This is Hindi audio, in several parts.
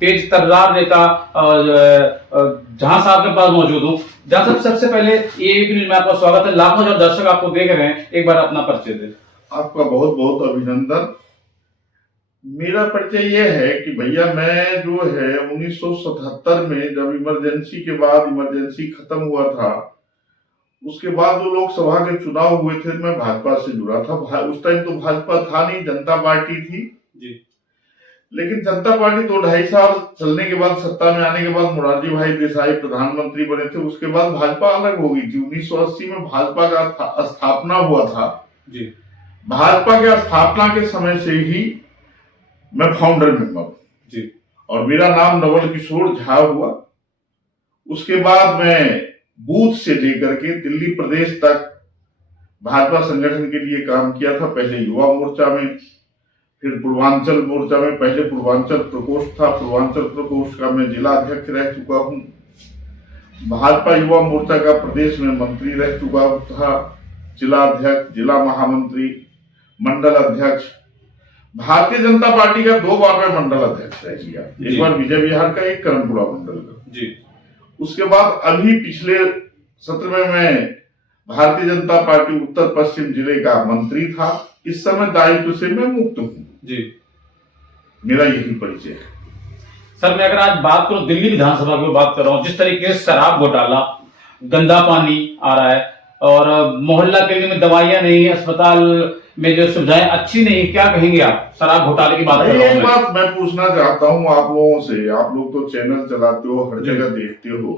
तेज तर्रार नेता जहां साहब के पास मौजूद हूँ। जहां साहब, सबसे पहले एबीपी न्यूज में आपका स्वागत है। लाखों जो दर्शक आपको देख रहे हैं, एक बार अपना परिचय दें। आपका बहुत बहुत अभिनंदन। मेरा परिचय यह है कि भैया मैं जो है 1977 में जब इमरजेंसी के बाद इमरजेंसी खत्म हुआ था, उसके बाद जो लोकसभा के चुनाव हुए थे, मैं भाजपा से जुड़ा था। उस टाइम तो भाजपा था नहीं, जनता पार्टी थी जी। लेकिन जनता पार्टी 2-2.5 साल चलने के बाद, सत्ता में आने के बाद मोरारजी भाई देसाई प्रधानमंत्री बने थे। उसके बाद भाजपा अलग हो गई थी। 1980 में भाजपा का स्थापना हुआ था जी। भाजपा के स्थापना के समय से ही मैं फाउंडर मेंबर हूं जी। और मेरा नाम नवल किशोर झा हुआ। उसके बाद मैं बूथ से लेकर के दिल्ली प्रदेश तक भाजपा संगठन के लिए काम किया था। पहले युवा मोर्चा में, फिर पूर्वांचल मोर्चा में। पहले पूर्वांचल प्रकोष्ठ था, पूर्वांचल प्रकोष्ठ का मैं जिला अध्यक्ष रह चुका हूं। भाजपा युवा मोर्चा का प्रदेश में मंत्री रह चुका था, जिला अध्यक्ष, जिला महामंत्री, मंडल अध्यक्ष। भारतीय जनता पार्टी का 2 बार में मंडल अध्यक्ष रह लिया, एक बार विजय विहार का, एक कर्णपुरा मंडल का जी। उसके बाद अभी पिछले सत्र में मैं भारतीय जनता पार्टी उत्तर पश्चिम जिले का मंत्री था। इस समय दायित्व से मैं मुक्त हूं जी। मेरा यही परिचय है। सर, मैं अगर आज बात करूं दिल्ली विधानसभा की बात कर रहा हूं, जिस तरीके से शराब घोटाला, गंदा पानी आ रहा है और मोहल्ला क्लिनिक में दवाइयां नहीं, अस्पताल में जो सुविधाएं अच्छी नहीं, क्या कहेंगे आप शराब घोटाले की बात कर रहा हूं? एक बात मैं पूछना चाहता हूं आप लोगों से। आप लोग तो चैनल चलाते हो, हर जगह देखते हो।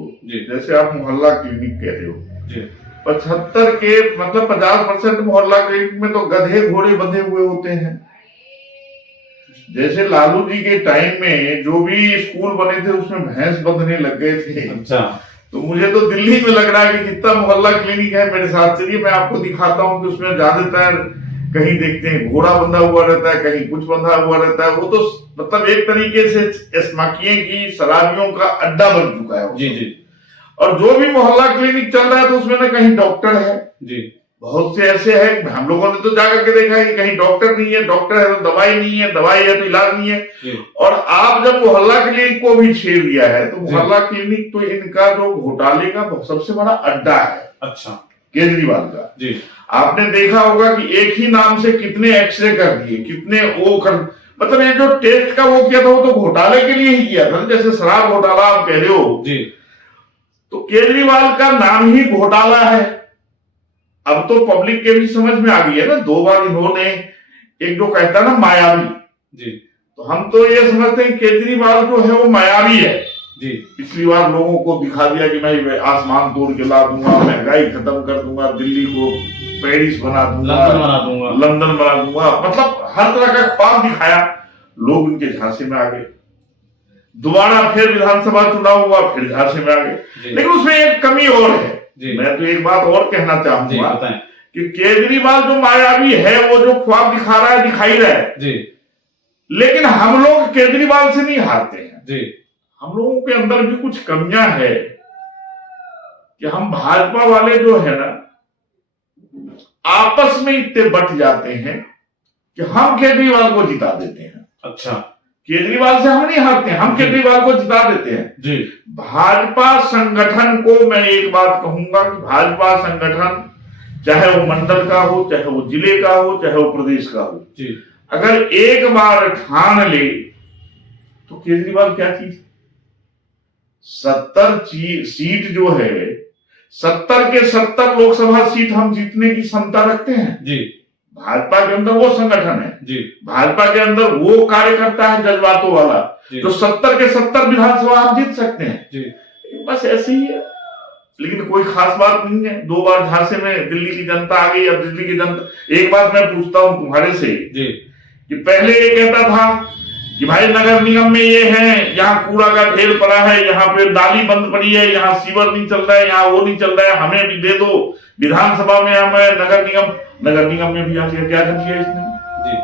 जैसे आप मोहल्ला क्लिनिक कह रहे हो जी। 75 के मतलब 50% मोहल्ला क्लिनिक में तो गधे घोड़े बंधे हुए होते हैं। जैसे लालू जी के टाइम में जो भी स्कूल बने थे उसमें भैंस बंधने लग गए थे। अच्छा। तो मुझे तो दिल्ली में लग रहा है कि जितना मोहल्ला क्लिनिक है मेरे साथ, चलिए मैं आपको दिखाता हूँ कि उसमें ज्यादातर कहीं देखते हैं घोड़ा बंधा हुआ रहता है, कहीं कुछ बंधा हुआ रहता है। वो तो मतलब एक तरीके से स्माकियों की, शराबियों का अड्डा बन चुका है जी जी। और जो भी मोहल्ला क्लिनिक चल रहा है तो उसमें ना कहीं डॉक्टर है जी, बहुत से ऐसे हैं। हम लोगों ने तो जाकर के देखा है कि कहीं डॉक्टर नहीं है, डॉक्टर है तो दवाई नहीं है, दवाई है तो इलाज नहीं है। और आप जब मोहल्ला क्लिनिक को भी छेड़ दिया है तो मोहल्ला क्लिनिक तो इनका जो घोटाले का सबसे बड़ा अड्डा है। अच्छा। केजरीवाल का जी। आपने देखा होगा कि एक ही नाम से कितने एक्सरे कर दिए, कितने वो कर, मतलब ये जो टेस्ट का वो किया था वो तो घोटाले के लिए ही किया था। जैसे शराब घोटाला आप कह रहे हो जी, तो केजरीवाल का नाम ही घोटाला है। अब तो पब्लिक के भी समझ में आ गई है ना। 2 बार इन्होंने, एक जो कहता है ना मायावी जी, तो हम तो ये समझते हैं केजरीवाल जो है वो मायावी है जी। पिछली बार लोगों को दिखा दिया कि मैं आसमान तोड़ के ला दूंगा, महंगाई खत्म कर दूंगा, दिल्ली को पेरिस बना दूंगा, लंदन बना दूंगा, मतलब हर तरह का ख्वाब दिखाया। लोग उनके झांसे में आ गए। दोबारा फिर विधानसभा चुनाव हुआ, फिर झांसे में आ गए। लेकिन उसमें एक कमी और है। मैं तो एक बात और कहना चाहूंगा कि केजरीवाल जो मायावी है, वो जो ख्वाब दिखा रहा है, दिखाई रहा है जी, लेकिन हम लोग केजरीवाल से नहीं हारते हैं जी। हम लोगों के अंदर भी कुछ कमियां है कि हम भाजपा वाले जो है ना आपस में इतने बट जाते हैं कि हम केजरीवाल को जिता देते हैं। अच्छा। केजरीवाल से हम नहीं हारते हैं, हम केजरीवाल को जिता देते हैं जी। भाजपा संगठन को मैं एक बात कहूंगा कि भाजपा संगठन चाहे वो मंडल का हो, चाहे वो जिले का हो, चाहे वो प्रदेश का हो जी, अगर एक बार ठान ले तो केजरीवाल क्या चीज, 70 सीट जो है, 70 के 70 लोकसभा सीट हम जीतने की क्षमता रखते हैं जी। भाजपा के अंदर वो संगठन है जी, भाजपा के अंदर वो कार्यकर्ता है जज्बातों वाला जो 70 के 70 विधानसभा आप जीत सकते हैं जी। बस ऐसे ही है, लेकिन कोई खास बात नहीं है। 2 बार झांसे में दिल्ली की जनता आ गई। अब दिल्ली की जनता, एक बात मैं पूछता हूं तुम्हारे से जी, कि पहले ये कहता था कि भाई नगर निगम में ये है, यहाँ कूड़ा का ढेर पड़ा है, यहाँ पे नाली बंद पड़ी है, यहाँ सीवर नहीं चल रहा है, यहाँ वो नहीं चल रहा है, हमें भी दे दो। विधानसभा में हमें नगर निगम में भी आ गया। क्या कर दिया इसने जी?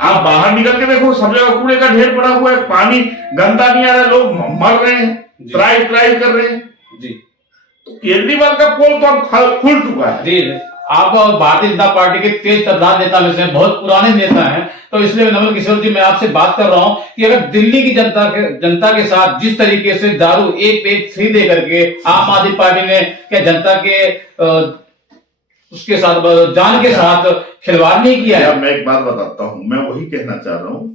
आप बाहर निकल के देखो, सब जगह कूड़े का ढेर पड़ा हुआ है, पानी गंदा नहीं आ रहा है, लोग मर रहे हैं, ट्राई कर रहे हैं जी। तो केजरीवाल का पोल तो अब खुल चुका है जी। आप भारतीय जनता पार्टी के तेज तर्रार नेता में से हैं, बहुत पुराने नेता हैं, तो इसलिए नवल किशोर जी मैं आपसे बात कर रहा हूं कि अगर दिल्ली की जनता के साथ जिस तरीके से दारू एक पे एक फ्री दे करके आम आदमी पार्टी ने क्या जनता के उसके साथ जान के साथ खिलवाड़ नहीं किया है? मैं एक बात बताता हूं, मैं वही कहना चाह रहा हूं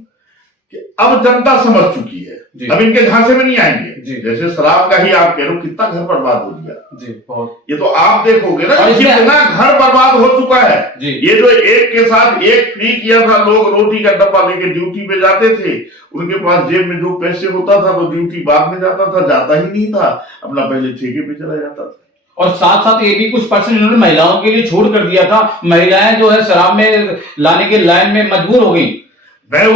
कि अब जनता समझ चुकी है, अब इनके झांसे में नहीं आएंगे। जैसे शराब का ही आप कह रहे हो, कितना घर बर्बाद हो गया जी, बहुत। ये तो आप देखोगे ना कितना घर बर्बाद हो चुका है जी। ये जो एक के साथ एक फ्री किया था, लोग रोटी का डब्बा लेके ड्यूटी पे जाते थे, उनके पास जेब में जो पैसे होता था वो ड्यूटी बाद में जाता था, जाता ही नहीं था, अपना पहले ठेके पे चला जाता था। और साथ साथ ये भी कुछ परसेंट इन्होंने महिलाओं के लिए छूट कर दिया था, महिलाएं जो है शराब में लाने के लाइन में मजबूर हो गई। ये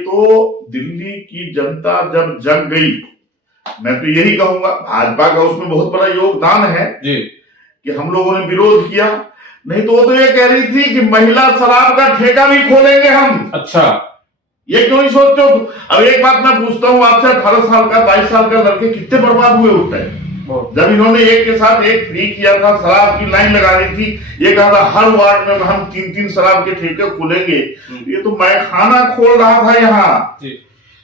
तो दिल्ली की जनता जब जग गई, मैं तो यही कहूंगा भाजपा का उसमें बहुत बड़ा योगदान है जी, कि हम लोगों ने विरोध किया, नहीं तो वो तो ये कह रही थी कि महिला शराब का ठेका भी खोलेंगे हम। अच्छा, ये क्यों नहीं सोचते हो? अब एक बात मैं पूछता हूँ आपसे, 18 साल का 22 साल का लड़के कितने बर्बाद हुए उस टाइम जब इन्होंने एक के साथ एक फ्री किया था, शराब की लाइन लगा रही थी, ये कहा था हर वार्ड में हम 3-3 शराब के ठेके खुलेंगे। ये तो मैं खाना खोल रहा था यहाँ।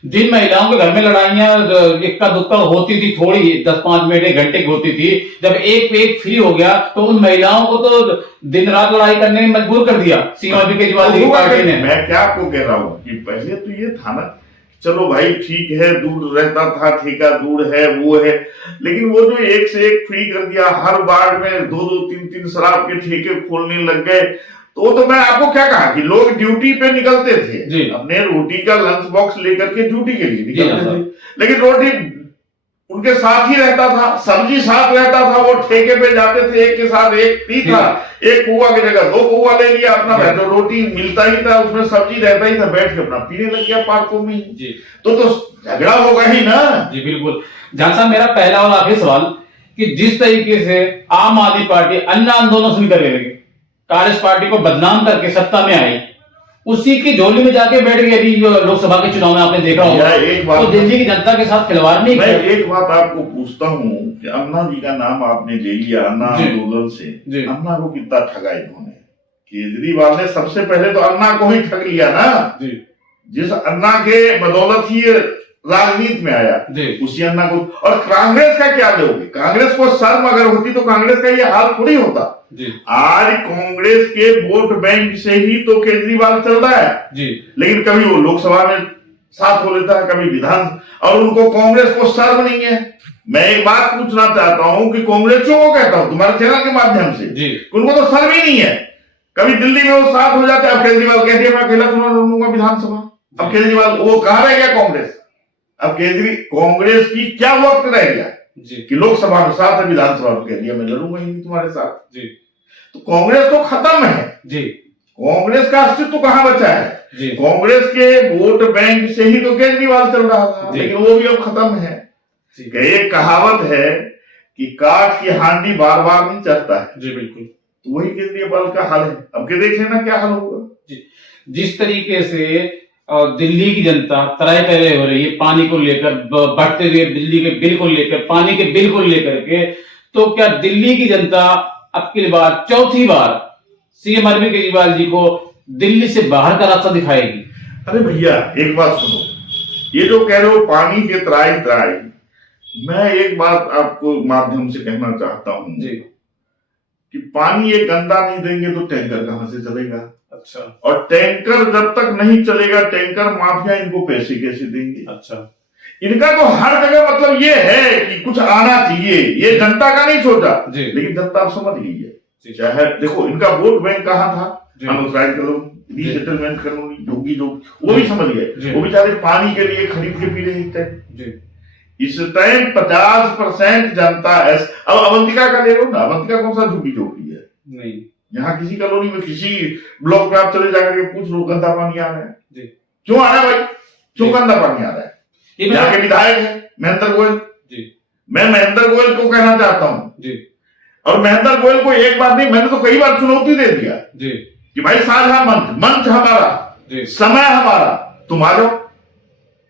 जिन महिलाओं के घर में लड़ाइयां इक्का दुक्का होती थी, थोड़ी 10-5 मिनट 1 घंटे की होती थी, जब एक पे एक फ्री हो गया तो उन महिलाओं को तो दिन रात लड़ाई करने में मजबूर कर दिया सीमा केजरीवाल की पार्टी ने। मैं क्या आपको कह रहा हूँ कि पहले तो ये था ना, चलो भाई ठीक है, दूर रहता था, ठेका दूर है, वो है, लेकिन वो जो एक से एक फ्री कर दिया, हर वार्ड में 2-2, 3-3 शराब के ठेके खोलने लग गए, तो मैं आपको क्या कहा कि लोग ड्यूटी पे निकलते थे, अपने रोटी का लंच बॉक्स लेकर के ड्यूटी के लिए निकलते थे, लेकिन रोटी उनके साथ ही रहता था, सब्जी साथ रहता था, वो ठेके पे जाते थे, एक के साथ एक पी था, एक पुआ की जगह 2 पुआ ले लिया अपना, तो रोटी मिलता ही था, उसमें सब्जी रहता ही था, बैठ के अपना पीने लग गया पार्कों में जी। तो झगड़ा होगा ही ना जी। बिल्कुल जान साहब, मेरा पहला और आखिरी सवाल कि जिस तरीके से आम आदमी पार्टी अन्य आंदोलन शुरू करने लगी, कांग्रेस पार्टी को बदनाम करके सत्ता में आई, उसी की झोली में जाके बैठ गए। अभी लोकसभा के चुनाव में आपने देखा होगा, एक बात तो दिल्ली की जनता के साथ खिलवाड़ नहीं किया। मैं एक बात आपको पूछता हूँ कि अन्ना जी का नाम आपने ले लिया, अन्ना आंदोलन से, अन्ना को कितना ठगा इन्होंने? केजरीवाल ने सबसे पहले तो अन्ना को ही ठग लिया ना जी। जिस अन्ना के बदौलत ही राजनीति में आया, उसी अन्ना को। और कांग्रेस का क्या लोगे? कांग्रेस को शर्म अगर होती तो कांग्रेस का ये हाल थोड़ी होता जी। आज कांग्रेस के वोट बैंक से ही तो केजरीवाल चल रहा है जी। लेकिन कभी वो लोकसभा में साथ हो लेता है, कभी विधान, और उनको कांग्रेस को शर्म नहीं है। मैं एक बात पूछना चाहता हूं कि कांग्रेसियों को कहता हूं तुम्हारे चैनल के माध्यम से जी, उनको तो शर्म ही नहीं है। कभी दिल्ली में वो साथ हो जाता है, अब केजरीवाल कहते हैं मैं अकेला चुनाव लड़ूंगा विधानसभा। अब केजरीवाल वो कहां रह गया कांग्रेस? अब कांग्रेस की क्या वक्त रह गया जी कि लोकसभा में साथ है, विधानसभा में कह दिया मैं लड़ूंगा ही नहीं तुम्हारे साथ जी। तो कांग्रेस तो खत्म है जी, कांग्रेस का अस्तित्व कहां बचा है जी? कांग्रेस के वोट बैंक से ही तो केजरीवाल चल रहा था, लेकिन वो भी अब खत्म है। एक कहावत है कि काठ की हांडी बार बार नहीं चढ़ता है जी। बिल्कुल, तो वही केजरीवाल का हाल है। अब के देख लेना क्या हाल होगा जी। जिस तरीके से दिल्ली की जनता तरह तरह हो रही है पानी को लेकर, बढ़ते हुए बिजली के बिल को लेकर, पानी के बिल को लेकर के, तो क्या दिल्ली की जनता अब की बार 4थी बार सीएम अरविंद केजरीवाल जी को दिल्ली से बाहर का रास्ता दिखाएगी? अरे भैया एक बात सुनो, ये जो कह रहे हो पानी के त्राई त्राई, मैं एक बात आपको माध्यम से कहना चाहता हूं जी कि पानी ये गंदा नहीं देंगे तो टैंकर कहां से चलेगा? अच्छा, और टैंकर जब तक नहीं चलेगा, टैंकर माफिया इनको पैसे कैसे देंगे? अच्छा, इनका तो हर जगह मतलब ये है कि कुछ आना चाहिए, ये जनता का नहीं सोचा, लेकिन जनता अब समझ गई है। चाहे देखो इनका वोट बैंक कहां था, अनुसार कॉलोनी, रीसेटलमेंट कॉलोनी, जोगी वो भी समझ गए, वो बेचारे पानी के लिए खरीद के पी रहे थे। इस टाइम 50% जनता अब अवंतिका का ले लो ना, अवंतिका कौन सा झुग्गी झोपड़ी है? नहीं, यहाँ किसी कॉलोनी में किसी ब्लॉक में आप चले जाकर के पूछ लो, गंदा पानी आ रहा है जी। क्यों आ रहा है भाई? क्यों गंदा पानी आ रहा है? यहाँ के विधायक है महेंद्र गोयल जी, मैं महेंद्र गोयल को कहना चाहता हूँ जी, और महेंद्र गोयल को एक बार नहीं, मैंने तो कई बार चुनौती दे दिया जी कि भाई साझा मंच हमारा जी, समय हमारा, तुम आ जाओ।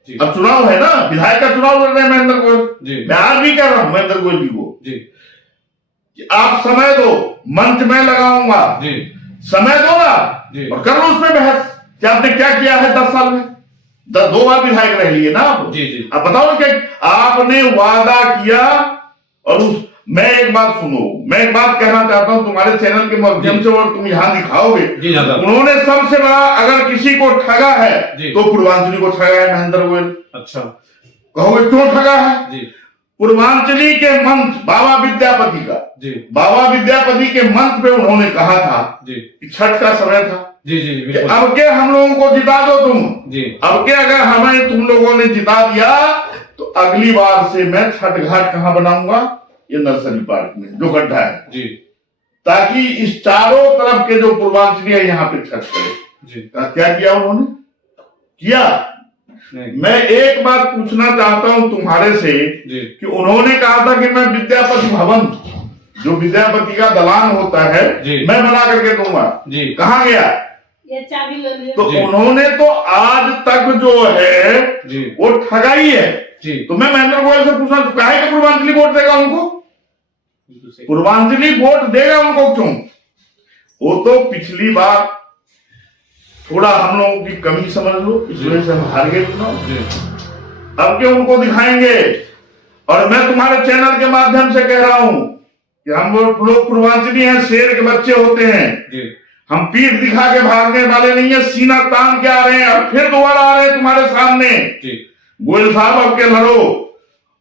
अब चुनाव है ना, विधायक का चुनाव लड़ रहे हैं महेंद्र गोयल जी, मैं आज भी कह रहा हूँ महेंद्र गोयल जी को जी, कि आप समय दो, मंच में लगाऊंगा, जी समय दो ना, जी और कर लो उसमें बहस कि आपने क्या किया है 10 साल में। 2 बार विधायक रह लिए ना आप। जी जी आप बताओ क्या आपने वादा किया। और मैं एक बात सुनो, मैं एक बात कहना चाहता हूं तुम्हारे चैनल के माध्यम से, और तुम यहां दिखाओगे। जी हाँ साहब। उन्होंने सबसे बड़ा अगर किसी को ठगा है तो पूर्वांचली को ठगा है महेंद्र गोयल। अच्छा। कहोगे क्यों ठगा है? जी पूर्वांचली के मंच बाबा विद्यापति का, जी बाबा विद्यापति के मंच पे उन्होंने कहा था जी कि छठ का समय था जी जी कि बिल्कुल। अब के हम लोगों को जिता दो तुम। जी अब के अगर हमें तुम लोगों ने जिता दिया तो अगली बार से मैं छठ घाट कहां बनाऊंगा? ये नर्सरी पार्क में जो गड्ढा है, जी ताकि इस चारों तरफ के जो पूर्वांचली है यहाँ पे छठ करे। जी क्या किया उन्होंने? किया। नहीं। मैं एक बात पूछना चाहता हूं तुम्हारे से जी कि उन्होंने कहा था कि मैं विद्यापति भवन, जो विद्यापति का दलान होता है, जी। मैं बना करके दूंगा। जी कहां गया? ये चाबी ले लिया। तो जी। उन्होंने तो आज तक जो है जी वो ठगाई है। जी तो मैं महेंद्र गोयल से पूछना, काहे का पूर्वांचली वोट देगा उनको? पूर्वांचली वोट देगा उनको क्यों? वो तो पिछली बार थोड़ा हम लोगों की कमी समझ लो, इस वजह से हम हार गए चुनाव। जी अब के उनको दिखाएंगे। और मैं तुम्हारे चैनल के माध्यम से कह रहा हूं कि हम लोग पूर्वांचली हैं, शेर के बच्चे होते हैं। जी हम पीठ दिखा के भागने वाले नहीं है, सीना तान के आ रहे हैं और फिर दोबारा आ रहे हैं तुम्हारे सामने। जी गोयल साहब अब के लड़ो।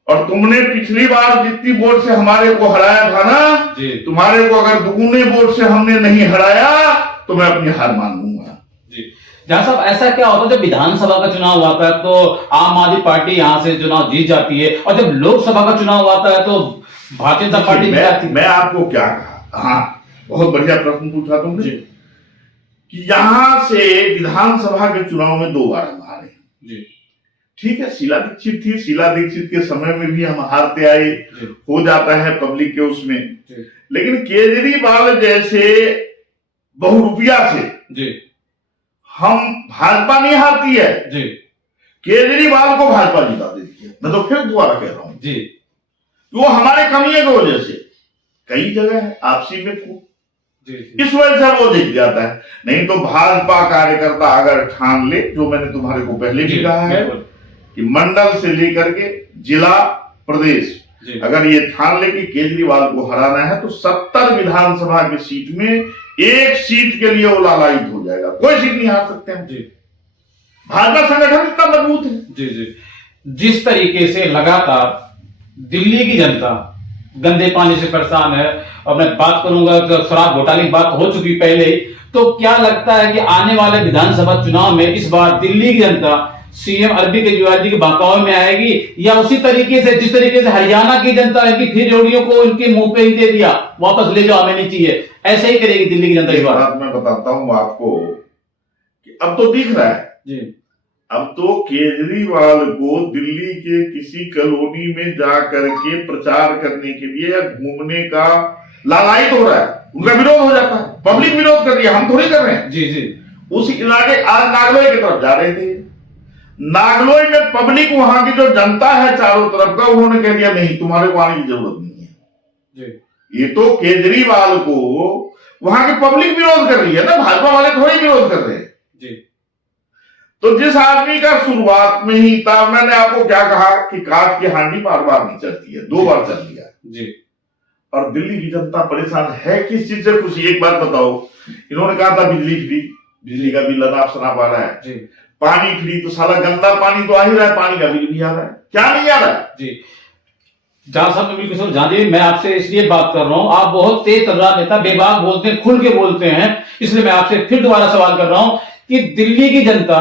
और तुमने पिछली बार जितनी वोट से हमारे को हराया था ना, जी तुम्हारे को अगर दुगुने वोट से हमने नहीं हराया तो मैं अपनी हार मान लूंगा। जी। जहाँ साहब ऐसा क्या होता है जब विधानसभा का चुनाव आता है तो आम आदमी पार्टी यहाँ से चुनाव जीत जाती है, और जब लोकसभा का चुनाव आता है तो भारतीय जनता पार्टी जीत जाती है। मैं आपको क्या कहा? हाँ, बहुत बढ़िया प्रश्न पूछा तुमने जी कि यहां से विधानसभा के चुनाव में 2 बार हम हारे। जी ठीक है, शीला दीक्षित थी, शीला दीक्षित के समय में भी हम हारते आए, जी हो जाता है पब्लिक के उसमें। जी लेकिन केजरीवाल जैसे बहुरुपिया से जी हम भाजपा नहीं हारती है, जी केजरीवाल को भाजपा जिता देती है। मैं तो फिर दोबारा कह रहा हूं, जी वो हमारे कमियों की वजह से कई जगह है आपसी में खूब, जी जी इस वजह से वो जीत जाता है। नहीं तो भाजपा कार्यकर्ता अगर ठान ले, जो मैंने तुम्हारे को पहले भी कहा है बिल्कुल। कि मंडल से लेकर के जिला, प्रदेश, जी अगर ये ठान ले कि केजरीवाल को हराना है तो 70 विधानसभा की सीट में एक सीट के लिए वो लालायित हो जाएगा। कोई सीट नहीं हार सकते हम। जी भाजपा संगठन इतना मजबूत है। जी जी। जिस तरीके से लगातार दिल्ली की जनता गंदे पानी से परेशान है, और मैं बात करूंगा तो शराब घोटाले की बात हो चुकी पहले ही, तो क्या लगता है कि आने वाले विधानसभा चुनाव में इस बार दिल्ली की जनता सीएम अरविंद केजरीवाल जी के बहकावे में आएगी, या उसी तरीके से जिस तरीके से हरियाणा की जनता है कि फिर जोड़ियों को इनके मुंह पे ही दे दिया, वापस ले जाओ, हमें नहीं चाहिए, ऐसे ही करेगी दिल्ली की जनता इस एक बार? बात मैं बताता हूं आपको कि अब तो दिख रहा है, जी अब तो केजरीवाल को दिल्ली के किसी कॉलोनी में जा करके प्रचार करने के लिए या घूमने का लालायित हो रहा है, उनका विरोध हो जाता है, पब्लिक विरोध कर रही है, हम थोड़ी कर रहे हैं। जी जी उस इलाके, आज नागलोई की तरफ जा रहे थे, नागलोई में पब्लिक, वहां की जो जनता है चारों तरफ का, उन्होंने कह दिया नहीं, तुम्हारे को आने की जरूरत नहीं है। जी ये तो केजरीवाल को वहां की पब्लिक विरोध कर रही है ना, भाजपा वाले थोड़ी विरोध कर रहे हैं। जी तो जिस आदमी का शुरुआत में ही था, मैंने आपको क्या कहा कि काठ की हांडी बार बार नहीं चलती है, 2 बार चल लिया। जी और दिल्ली की जनता परेशान है किस चीज से? कुछ एक बात बताओ, इन्होंने कहा था बिजली फ्री, बिजली का बिल अनाप शनाप आ रहा है, जी पानी फ्री, तो साला गंदा पानी तो आ ही रहा है, पानी का बिल भी आ रहा है, क्या नहीं आ रहा है? जी। जहां साहब बिल्कुल सर जानिए, मैं आपसे इसलिए बात कर रहा हूं, आप बहुत तेज तर्रार नेता, बेबाक बोलते हैं, खुल के बोलते हैं, इसलिए मैं आपसे फिर दोबारा सवाल कर रहा हूं कि दिल्ली की जनता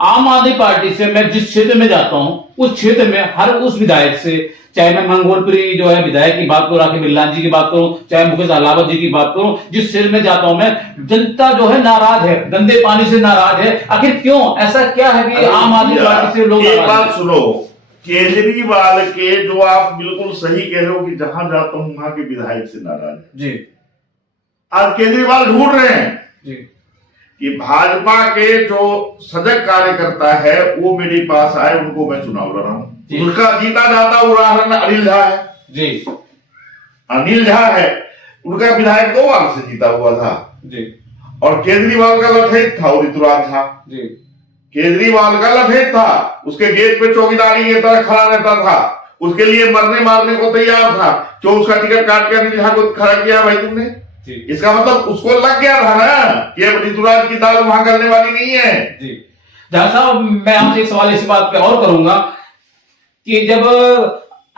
आम आदमी पार्टी से, मैं जिस क्षेत्र में जाता हूं उस क्षेत्र में हर उस विधायक से, चाहे मैं मंगोलपुरी जो है विधायक की बात करूं, राकेश बिल्लान जी की बात करूं, चाहे मुकेश अहलावत जी की बात करूं, जिस क्षेत्र में जाता हूं मैं, जनता जो है नाराज है, गंदे पानी से नाराज है। आखिर क्यों? ऐसा क्या है कि आम आदमी पार्टी से लोग एक नाराज बात हैं? सुनो, केजरीवाल के, जो आप बिल्कुल सही कह रहे हो कि जहां जाता हूं वहां के विधायक से नाराज है। जी आज केजरीवाल ढूंढ रहे हैं जी कि भाजपा के जो सजग कार्यकर्ता है वो मेरे पास आए, उनको मैं चुनाव लड़ रहा हूं। जी। उसका जीता जाता उदाहरण अनिल झा है। जी अनिल झा है, उनका विधायक 2 बार से जीता हुआ था जी और केजरीवाल का लठेत था और ऋतुराज झा। जी केजरीवाल का लठेत था, उसके गेट पे चौकीदारी की तरह खड़ा रहता था, उसके लिए मरने मारने को तैयार था। क्यों उसका टिकट काट के अनिल झा को खड़ा किया भाई तुमने? इसका मतलब उसको लग गया था ना कि अब ऋतुराज की दाल वहां करने वाली नहीं है। जी झा साहब, मैं आपसे एक सवाल इस बात पे और करूंगा कि जब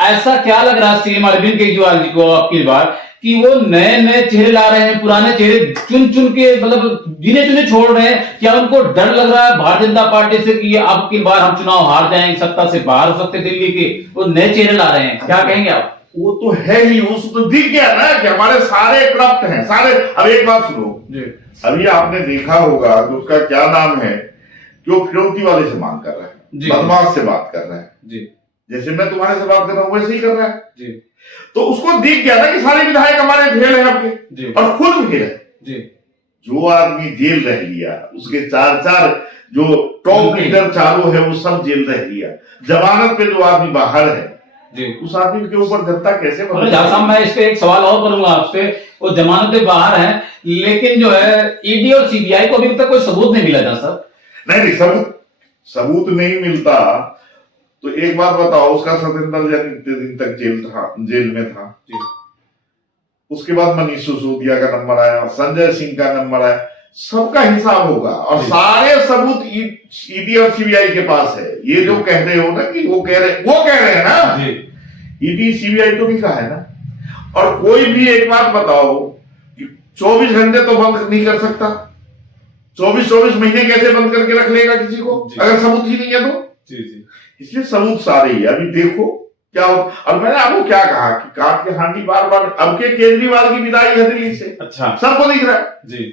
ऐसा क्या लग रहा है सीएम अरविंद केजरीवाल जी को आपकी बार कि वो नए नए चेहरे ला रहे हैं, पुराने चेहरे चुन चुन के मतलब गिने चुने छोड़ रहे हैं, क्या उनको डर लग रहा है भारतीय जनता पार्टी से कि अब की बार हम चुनाव हार जाएंगे, सत्ता से बाहर हो सकते दिल्ली के? वो नए चेहरे ला रहे हैं, क्या कहेंगे आप? वो तो है ही, उसको तो दिख गया ना कि हमारे सारे करप्ट हैं सारे। अब एक बात सुनो जी अभी आपने देखा होगा कि उसका क्या नाम है कि वो फिरौती वाले से मांग कर रहा है, बदमाश से बात कर रहा है जी, जैसे मैं तुम्हारे से बात कर रहा हूं वैसे ही कर रहा है जी तो उसको दिख गया ना कि सारे विधायक हमारे फेल है आपके जी और खुद फेल है। जी जो आदमी जेल रह लिया, उसके चार जो टॉप लीडर चारों है वो सब जेल रह लिया, जमानत पे जो आदमी बाहर है जी। उस आदमी के ऊपर जनता कैसे और झा साहब, मैं इस पे एक सवाल और करूंगा आपसे। वो जमानत पे बाहर है लेकिन जो है ईडी और सीबीआई को अभी तक कोई सबूत नहीं मिला था सर। नहीं सबूत नहीं मिलता तो एक बात बताओ, उसका सत्येंद्र जैन इतने दिन तक जेल में था जी। उसके बाद मनीष सिसोदिया का नंबर आया, संजय सिंह का नंबर आया, सबका हिसाब होगा और सारे सबूत ईडी और सीबीआई के पास है। ये जो कह रहे हो ना कि वो कह रहे हैं ना जी। ईडी सीबीआई तो नहीं कहा है ना। और कोई भी एक बात बताओ कि 24 घंटे तो बंद नहीं कर सकता, 24 महीने कैसे बंद करके रख लेगा किसी को अगर सबूत ही नहीं है तो? जी। इसलिए सबूत सारे ही है। अभी देखो क्या हो। और मैंने आपको क्या कहा कि काट के हांडी बार बार, अब के केजरीवाल की विदाई है दिल्ली से, अच्छा सबको दिख रहा है जी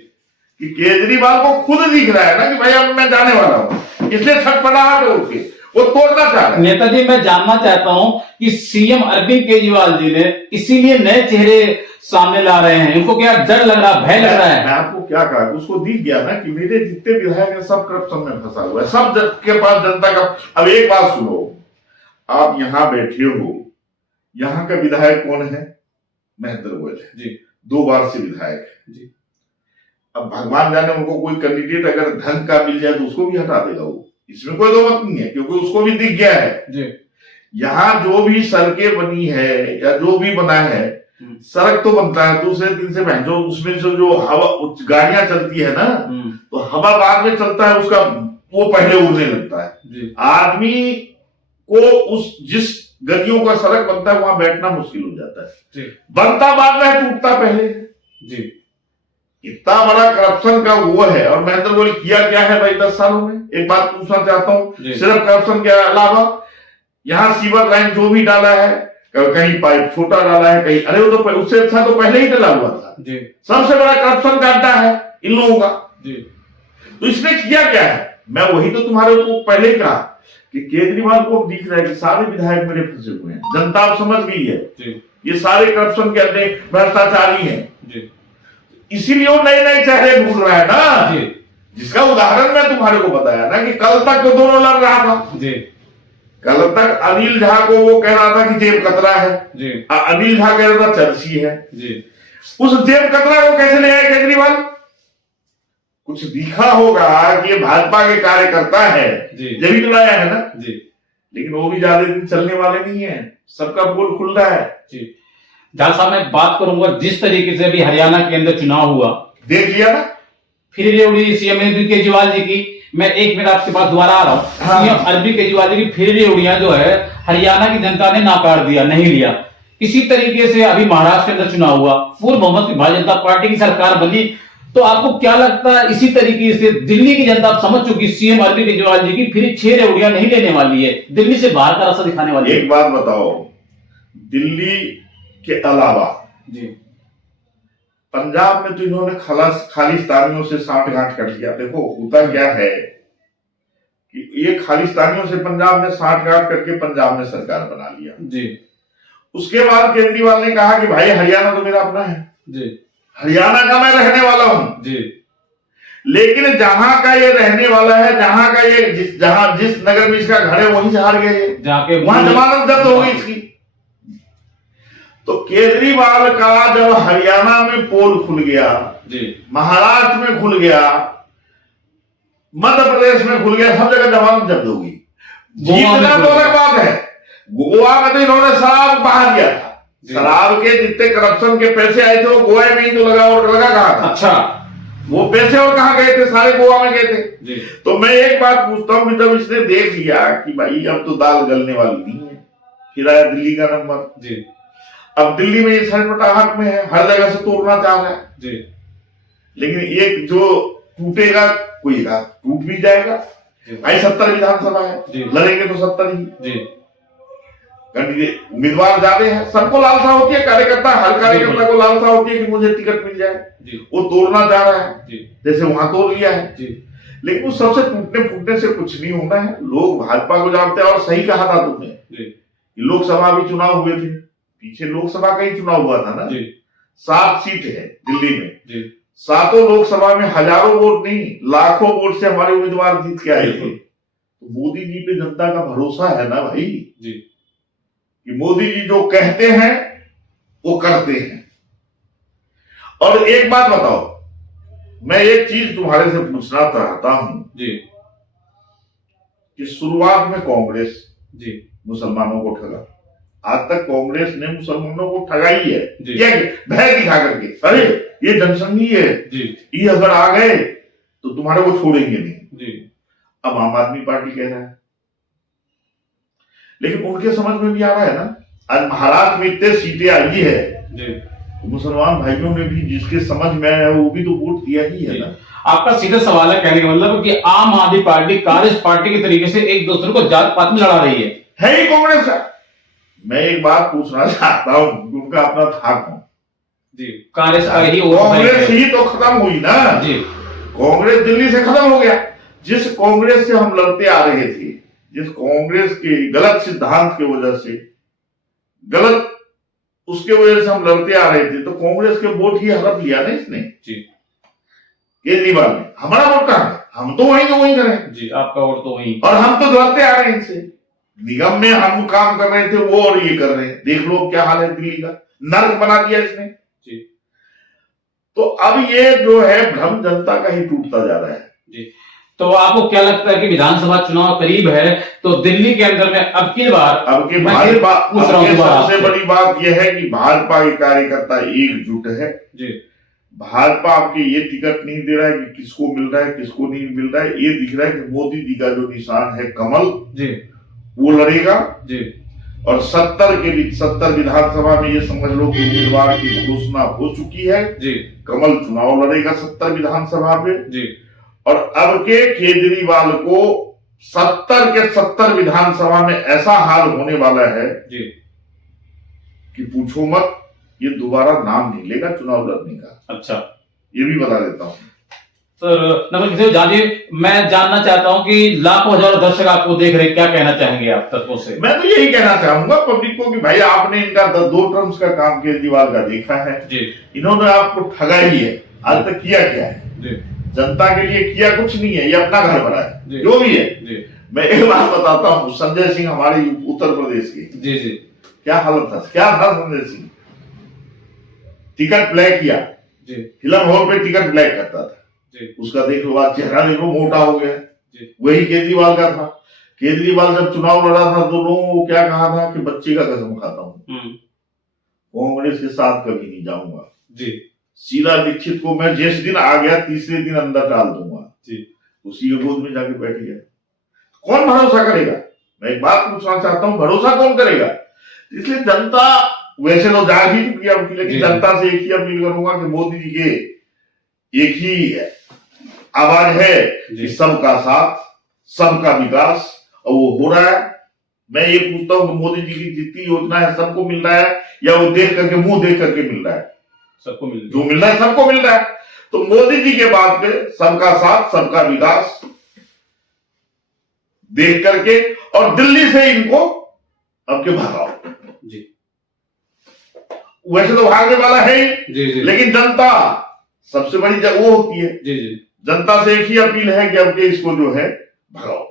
कि केजरीवाल को खुद दिख रहा है ना कि भाई अब मैं जाने वाला हूं, इसलिए छटपटाहट है उसकी, वो तोड़ना चाह रहा है। नेताजी, मैं जानना चाहता हूं कि सीएम अरविंद केजरीवाल जी ने इसीलिए नए चेहरे सामने ला रहे हैं, उनको क्या डर लग रहा है, भय लग रहा है? मैं आपको क्या कहा, उसको दिख गया ना कि मेरे जितने विधायक हैं सब करप्शन में फंसा हुआ है, सब के पास जनता का। अब एक बात सुनो, आप यहां बैठे हो, यहां का विधायक कौन है? महेंद्र गोयल जी 2 बार से विधायक है जी। अब भगवान जाने उनको कोई कैंडिडेट अगर ढंग का मिल जाए तो उसको भी हटा देगा वो, इसमें कोई दो मत नहीं है क्योंकि उसको भी दिख गया है जी। यहाँ जो भी सड़कें बनी है या जो भी बना है, सड़क तो बनता है दूसरे दिन से जो उसमें से जो हवा गाड़ियां चलती है ना तो हवा बाद में चलता है, उसका वो पहले उड़ने लगता है। आदमी को उस जिस गलियों का सड़क बनता है वहां बैठना मुश्किल हो जाता है, बनता बाद में टूटता पहले जी। इतना बड़ा करप्शन का वो है। और महेंद्र गोयल किया क्या है भाई 10 सालों में? एक बात पूछना चाहता हूं, सिर्फ करप्शन के अलावा यहाँ सीवर लाइन जो भी डाला है, कहीं पाइप छोटा डाला है, कहीं अरे वो तो उससे अच्छा तो पहले ही डला हुआ था जी। सबसे बड़ा करप्शन का अड्डा है इन लोगों का जी। तो इसने किया क्या है? मैं वही तो तुम्हारे को पहले ही कहा कि केजरीवाल को दिख रहा है कि सारे विधायक मेरे फंसे हुए हैं, जनता अब समझ गई है जी। ये सारे करप्शन के अड्डे भ्रष्टाचारी हैं जी। इसीलिए वो नए नए चेहरे ढूंढ रहा है ना जी। जिसका उदाहरण मैं तुम्हारे को बताया ना कि कल तक तो दोनों लड़ रहा था जी। कल तक अनिल झा को वो कह रहा था कि जेब कतरा है जी। अनिल झा कह रहा था चर्ची है जी। उस जेब कतरा को कैसे ले आए केजरीवाल? कुछ दिखा होगा कि ये भाजपा के कार्यकर्ता है जब तो लाया है ना जी। लेकिन वो भी ज्यादा दिन चलने वाले नहीं है, सबका पोल खुल रहा है जी। झा साहब, मैं बात करूंगा जिस तरीके से अभी हरियाणा के अंदर चुनाव हुआ, देख लिया ना, फिर रेवड़ी सीएम केजरीवाल जी की। मैं 1 मिनट आपके पास दोबारा आ रहा हूँ। सीएम अरविंद केजरीवाल जी की फिर रेवड़ियां जो है हरियाणा की जनता ने नाकार दिया, नहीं लिया। इसी तरीके से अभी महाराष्ट्र के अंदर चुनाव हुआ, पूर्ण बहुमत की भारतीय जनता पार्टी की सरकार बनी, तो आपको क्या लगता है इसी तरीके से दिल्ली की जनता समझ चुकी सीएम अरविंद केजरीवाल जी की फिर 6 रेवड़ियां नहीं लेने वाली है, दिल्ली से बाहर का रास्ता दिखाने वाली है? एक बात बताओ, दिल्ली के अलावा जी पंजाब में तो इन्होंने खालिस्तानियों से साठगांठ कर लिया। देखो होता क्या है कि ये खालिस्तानियों से पंजाब में साठगांठ करके पंजाब में सरकार बना लिया जी। उसके बाद केजरीवाल ने कहा कि भाई हरियाणा तो मेरा अपना है जी, हरियाणा का मैं रहने वाला हूं जी। लेकिन जहां का ये रहने वाला है, जहां का ये जिस नगर में इसका घर है वहीं से हार गए, वहां जमानत जब्त हो गई इसकी। तो केजरीवाल का जब हरियाणा में पोल खुल गया, जी महाराष्ट्र में खुल गया, मध्य प्रदेश में खुल गया, सब जगह जमानत जब्त होगी। जीतना तो अलग बात है। गोवा में तो इन्होंने शराब बहा दिया था। शराब के जितने करप्शन के पैसे आए थे वो गोवा में ही तो लगा, और लगा कहा था? अच्छा, वो पैसे और कहाँ गए थे? सारे गोवा में गए थे जी। तो मैं एक बात पूछता हूँ, जब इसने देख लिया कि भाई अब तो दाल गलने वाली नहीं है, फिर आया दिल्ली का नंबर जी। अब दिल्ली में ये सरपटाहट में है, हर जगह से तोड़ना चाह रहा है जी। लेकिन एक जो टूटेगा कोई टूट भी जाएगा। आई 70 विधानसभा है, लड़ेंगे तो 70 ही जी। उम्मीदवार ज्यादा है, सबको लालसा होती है, कार्यकर्ता हर कार्यकर्ता को लालसा होती है कि मुझे टिकट मिल जाए। वो तोड़ना चाह रहा है, जैसे वहां तोड़ लिया है जी। लेकिन उस सबसे टूटने फूटने से कुछ नहीं होना है। लोग भाजपा को जानते हैं, और सही कहा था तुमने, लोकसभा भी चुनाव हुए थे, पीछे लोकसभा का ही चुनाव हुआ था ना जी। 7 सीट है दिल्ली में जी। 7 लोकसभा में हजारों वोट नहीं, लाखों वोट से हमारे उम्मीदवार जीत के आए थे। तो मोदी जी पे जनता का भरोसा है ना भाई जी, कि मोदी जी जो कहते हैं वो करते हैं। और एक बात बताओ, मैं एक चीज तुम्हारे से पूछना चाहता हूं जी, कि शुरुआत में कांग्रेस जी मुसलमानों को ठगा। आज तक कांग्रेस ने मुसलमानों को ठगा ही है, क्या भय दिखा करके, अरे ये जनसंघी है जी, ये अगर आ गए तो तुम्हारे को छोड़ेंगे नहीं जी। अब आम आदमी पार्टी कह रहा है, लेकिन उनके समझ में भी आ रहा है ना। आज महाराष्ट्र में इतने सीटें आई है जी, तो मुसलमान भाइयों ने भी जिसके समझ में आया वो भी तो वोट दिया ही है ना। आपका सीधा सवाल है कहने का मतलब कि आम आदमी पार्टी कांग्रेस पार्टी के तरीके से एक दूसरे को जात पात में लड़ा रही है ही कांग्रेस का। मैं एक बात पूछना चाहता हूँ, उनका अपना था कौन जी? कांग्रेस ही तो खत्म हुई ना जी। कांग्रेस दिल्ली से खत्म हो गया। जिस कांग्रेस से हम लड़ते आ रहे थे, जिस कांग्रेस के गलत सिद्धांत की वजह से, गलत उसके वजह से हम लड़ते आ रहे थे, तो कांग्रेस के वोट ही हड़प लिया ना इसने जी। केजरीवाल ने हमारा वोट कहां है? हम तो वहीं करें जी, आपका वोट तो वहीं, और हम तो लड़ते आ रहे हैं इनसे। निगम में हम काम कर रहे थे, वो और ये कर रहे हैं। देख लो क्या हाल है दिल्ली का, नर्क बना दिया इसने जी। तो अब ये जो है भ्रम जनता का ही टूटता जा रहा है जी। तो आपको क्या लगता है कि विधानसभा चुनाव करीब है, तो दिल्ली के अंदर में अब की बार सबसे बड़ी बात यह है कि भाजपा के कार्यकर्ता एकजुट है जी। भाजपा आपके ये टिकट नहीं दे रहा है कि किसको मिल रहा है किसको नहीं मिल रहा है। ये दिख रहा है कि मोदी जी का जो निशान है कमल जी, वो लड़ेगा जी। और 70 विधानसभा में ये समझ लो कि उम्मीदवार की घोषणा हो चुकी है जी। कमल चुनाव लड़ेगा 70 विधानसभा पे जी। और अब के केजरीवाल को 70 के 70 विधानसभा में ऐसा हाल होने वाला है जी, कि पूछो मत, ये दोबारा नाम नहीं लेगा चुनाव लड़ने का। अच्छा, ये भी बता देता हूँ सर। नमन किशोर जाजिए, मैं जानना चाहता हूँ कि लाखों हजारों दर्शक आपको देख रहे, क्या कहना चाहेंगे आप दर्शकों से? मैं तो यही कहना चाहूंगा पब्लिक को कि भाई आपने इनका 2 टर्म्स का काम केजरीवाल का देखा है जी। इन्होंने आपको ठगा ही है। आज तक किया क्या है जी? जनता के लिए किया कुछ नहीं है, ये अपना घर भरा है जो भी है जी। मैं एक बात बताता हूँ, संजय सिंह हमारे उत्तर प्रदेश के जी जी, क्या हालत था, क्या था संजय सिंह? टिकट ब्लैक किया जी, फिल्म हॉल पे टिकट ब्लैक करता था जी। उसका देख लो आज चेहरा देखो, मोटा हो गया जी। वही केजरीवाल का था। केजरीवाल जब चुनाव लड़ा था तो लोगों को क्या कहा था कि बच्चे का कसम खाता हूँ, कांग्रेस के साथ कभी नहीं जाऊंगा जी। शीला दीक्षित को मैं जिस दिन आ गया तीसरे दिन अंदर डाल दूंगा जी, उसी के गोद में जाके बैठ गया। कौन भरोसा करेगा? मैं एक बात पूछना चाहता हूँ, भरोसा कौन करेगा? इसलिए जनता वैसे तो जा ही चुकी है, लेकिन जनता से एक ही अपील करूंगा कि मोदी जी के एक ही आवाज है कि सबका साथ सबका विकास, और वो हो रहा है। मैं ये पूछता हूँ कि मोदी जी की जितनी योजना है सबको मिल रहा है, या वो देख करके मुंह देख करके मिल रहा है? सबको जो मिल रहा है सबको मिल रहा है। तो मोदी जी के बाद पे सबका साथ सबका विकास देख करके, और दिल्ली से इनको अब के भगाओ जी। वैसे तो भागने वाला है जी जी, लेकिन जनता सबसे बड़ी वो होती है जी जी। जनता से एक ही अपील है कि अब के इसको जो है भगाओ।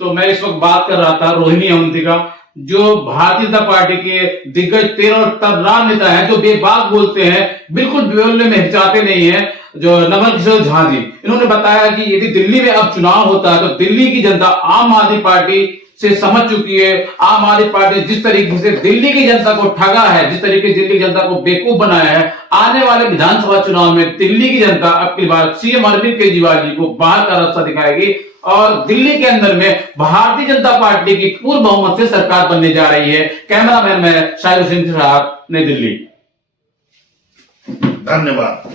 तो मैं इस वक्त बात कर रहा था रोहिणी अवंती का, जो भारतीय जनता पार्टी के दिग्गज 13 और तर्रार नेता हैं, जो बेबाक बोलते हैं, बिल्कुल बोलने में हिचकाते नहीं है, जो नवल किशोर झा जी, इन्होंने बताया कि यदि दिल्ली में अब चुनाव होता है तो दिल्ली की जनता आम आदमी पार्टी से समझ चुकी है। आम आदमी पार्टी जिस तरीके से दिल्ली की जनता को ठगा है, जिस तरीके से दिल्ली की जनता को बेवकूफ बनाया है, आने वाले विधानसभा चुनाव में दिल्ली की जनता अब की बार सीएम अरविंद केजरीवाल जी को बाहर का रास्ता दिखाएगी और दिल्ली के अंदर में भारतीय जनता पार्टी की पूर्ण बहुमत से सरकार बनने जा रही है। कैमरामैन में शाहिद हुसैन के साथ नई दिल्ली। धन्यवाद।